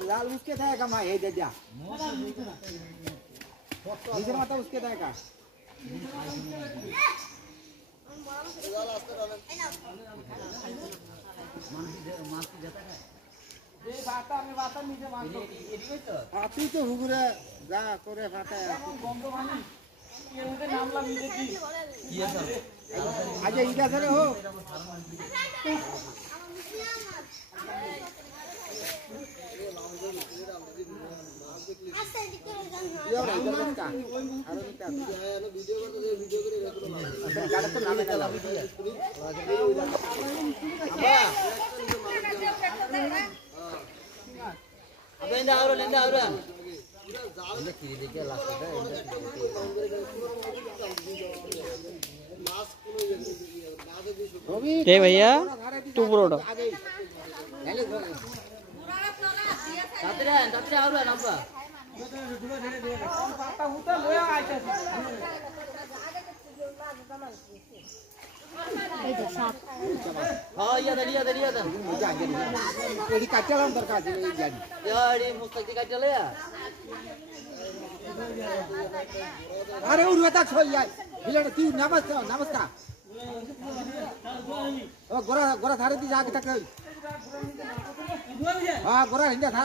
लाल उसके देगा माँ ये दे दिया नीचे माता उसके देगा तू तो हुगुरे जा करे फाटा आज इधर से हो भैया तू पुरोटा अरे उर्वता नमस्कार नमस्कार गोरा गोरा थारे दी जाके तक हाँ गोरा हिंदा था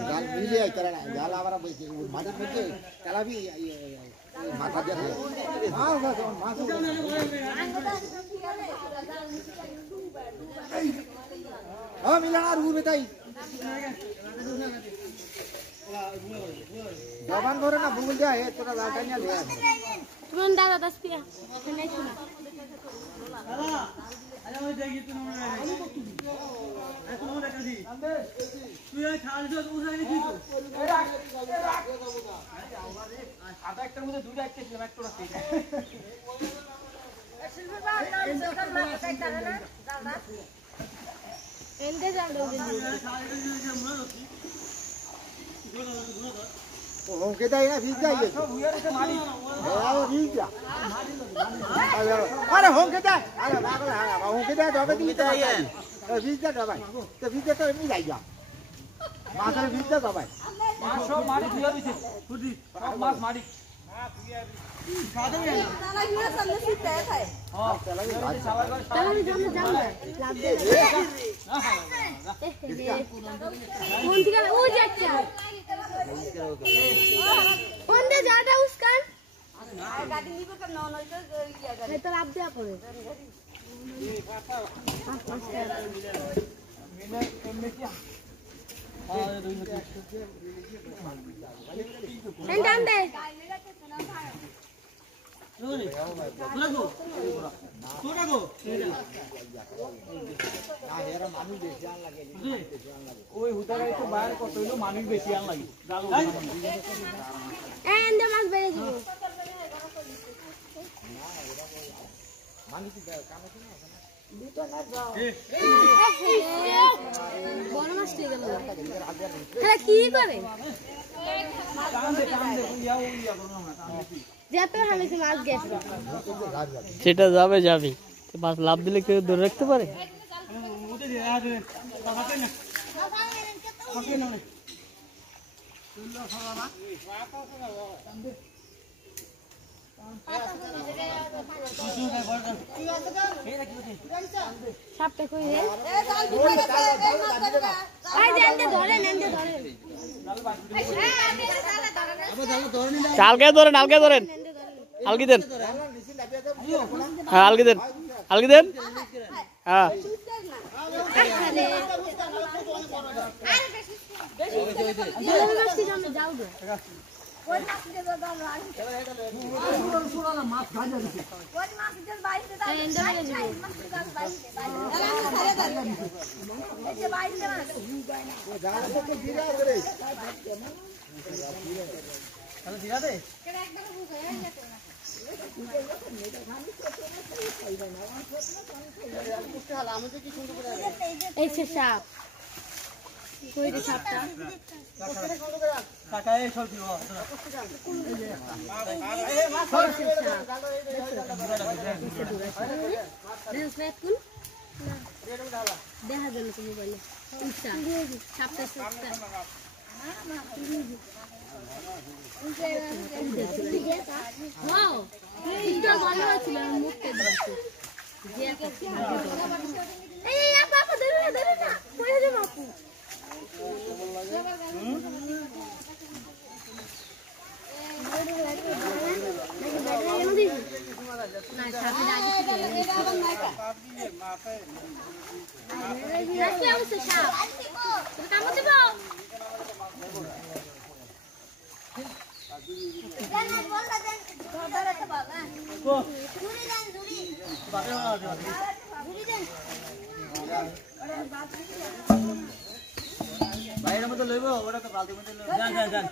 जाल मिले करना जाल आवारा मादर मुझे कला भी माथा दिया हाँ बस माथा हाँ मिलाना रूल बताई जबान बोले ना भूल जाए थोड़ा लाटनिया ले तुरंत दादा 10 पिया नहीं सुना हों के दाई ना भीग जाइए अरे हों के दाई अरे पागल है हों के दाई दबे दी जाइए भीग जा दबाई तो भीग जा तो नहीं जाइए माथार भीग जा दबाई मास सब मारी दिया दिसे खुदी सब मास मारी खादे है साला ये सामने सीते है हां चला गया चलो जाम जाम लाभ दे कौन सी का वो जाचा कौन दे जाता उसका गाड़ी नीचे कर नौ नौ तो तो लाभ दे आपको मैंने क्या सेंटान दे लगो तोड़ो आ हेरा मानु बेसी आन लागे ओई हुदागाई तो बाहर कतइलो मानु बेसी आन लागे जालो ए एंदे मास बेरे दिबो मानु की काम আছে না দুটো না যাও বড় মাছ ঠিক গেল হ্যাঁ কি করে কাম দে ইয়াও ইয়া করো না কাম দে যেতে হলে সে মাছ গেছে সেটা যাবে যাবে তো মাছ লাভ দিলে কেউ ধরে রাখতে পারে ওতে দে আর বাবাকে না ওকে না তুলো খাওয়া সাপটা কই রে আই জানতে ধরে নেনতে ধরে আলগে ধরেন আলগে ধরেন আলগি দেন হ্যাঁ আলগি দেন আলগি দেন হ্যাঁ ওই মাছ দিয়ে দাও রাখ ছোড়া না মাছ গাজা দিছে ওই মাছ দিয়ে বাইরে দাও এই মাছ দিয়ে বাইরে এই যে বাইরে মাছ ও জাল তো গিরা করে তাহলে দিয়া দে কেডা একদম বুঝায় না এই সে সাপ কই রে সাপটা কাকা এই সব দিও দেখা গেল তো মোবাইলে সাপটা সাপটা হ্যাঁ এটা ভালো ছিল মুখতে দিচ্ছে এই বাবা ধরে না কই যে বাপু না সাথে আগে থেকে রাখি আমছে সাপ কাম দেব জানা বললা দেন ধরতে বাবা কো জুড়ি দেন জুড়ি বাপে না দিও জুড়ি দেন বাইরের মধ্যে লইব ওটা তো বালতির মধ্যে লইব যান যান যান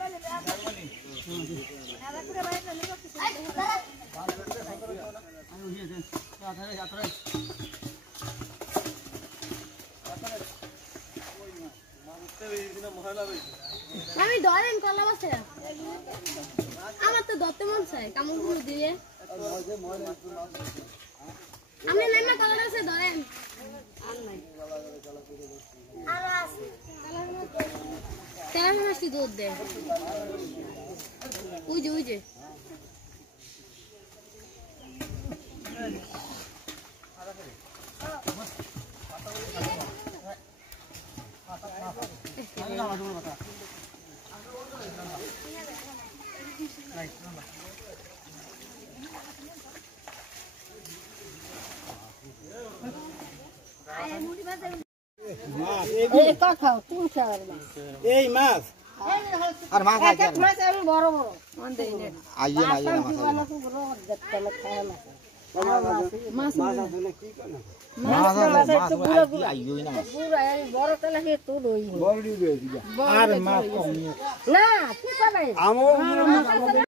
আমি ধরেন কলা মাছে আমার তো ধরতে মন চায় কামড় দিয়ে আপনি নাইমা কলা মাছে ধরেন আর নাই আর আছে তেলা মাছটি দুধ দে ওই যে এই মাছ আর মাছ আছে বড় বড় আইয়ে না মাছ মাছ কি করে মাছ আইয়ে না বড় তেলা হে তো লই বড় দিয়ে দিবা আর মাছ কম না কি পাবে আমো